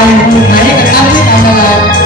Dahil kaya kakawit ang mga